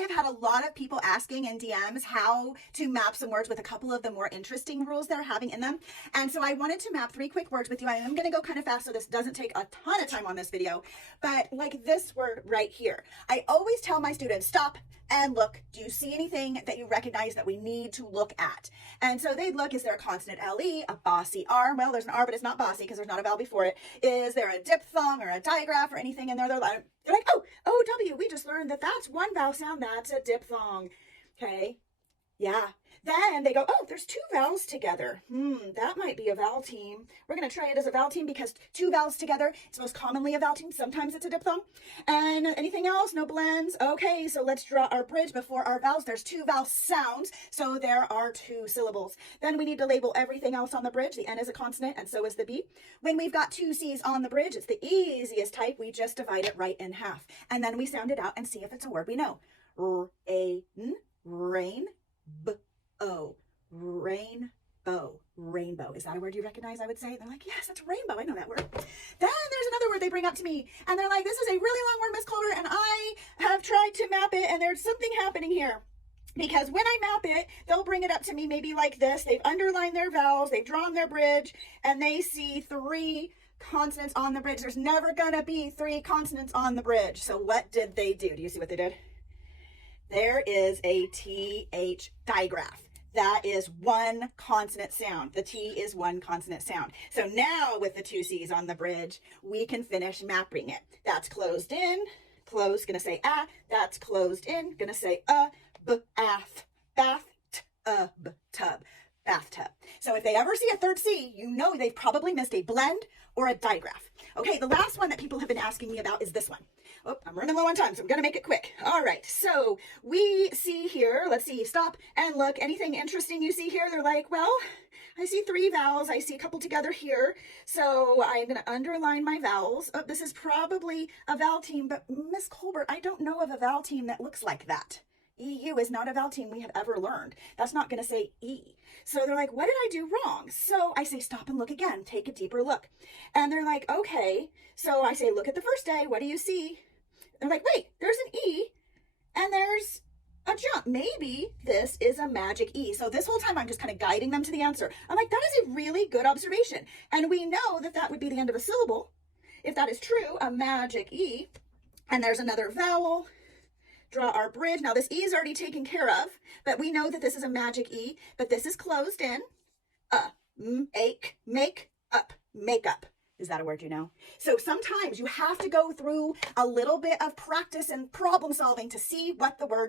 have had a lot of people asking in DMs how to map some words with a couple of the more interesting rules they're having in them. And so I wanted to map 3 quick words with you. I'm going to go kind of fast so this doesn't take a ton of time on this video. But like this word right here, I always tell my students, stop and look. Do you see anything that you recognize that we need to look at? And so they'd look, is there a consonant LE, a bossy R? Well, there's an R, but it's not bossy because there's not a vowel before it. Is there a diphthong or a digraph or anything in there? They're like, oh, OW, we just learned that that's one vowel sound. That's a diphthong. Okay. Yeah. Then they go, oh, there's 2 vowels together. That might be a vowel team. We're going to try it as a vowel team because 2 vowels together, it's most commonly a vowel team. Sometimes it's a diphthong. And anything else? No blends. Okay, so let's draw our bridge before our vowels. There's 2 vowel sounds, so there are 2 syllables. Then we need to label everything else on the bridge. The N is a consonant, and so is the B. When we've got 2 C's on the bridge, it's the easiest type. We just divide it right in half. And then we sound it out and see if it's a word we know. R-A-N, rain, B-O, rainbow, rainbow. Is that a word you recognize, I would say? They're like, yes, that's rainbow. I know that word. Then there's another word they bring up to me, and they're like, this is a really long word, Miss Colbert, and I have tried to map it, and there's something happening here. Because when I map it, they'll bring it up to me maybe like this. They've underlined their vowels, they've drawn their bridge, and they see 3 consonants on the bridge. There's never going to be 3 consonants on the bridge. So what did they do? Do you see what they did? There is a TH digraph. That is 1 consonant sound. The T is 1 consonant sound. So now with the 2 C's on the bridge, we can finish mapping it. That's closed in, closed, gonna say ah. That's closed in, gonna say b-ath, bath, tub, bathtub. So if they ever see a 3rd C, you know they've probably missed a blend or a digraph. Okay, the last one that people have been asking me about is this one. Oh, I'm running low on time, so I'm going to make it quick. All right, so we see here, let's see, stop and look. Anything interesting you see here? They're like, well, I see 3 vowels. I see a couple together here. So I'm going to underline my vowels. Oh, this is probably a vowel team, but Miss Colbert, I don't know of a vowel team that looks like that. EU is not a vowel team we have ever learned. That's not going to say E. So they're like, what did I do wrong? So I say, stop and look again. Take a deeper look. And they're like, okay. So I say, look at the first A. What do you see? They're like, wait, there's an E and there's a jump. Maybe this is a magic E. So this whole time I'm just kind of guiding them to the answer. I'm like, that is a really good observation. And we know that that would be the end of a syllable. If that is true, a magic E. And there's another vowel. Draw our bridge. Now this E is already taken care of, but we know that this is a magic E, but this is closed in. Make up, makeup. Is that a word you know? So sometimes you have to go through a little bit of practice and problem solving to see what the word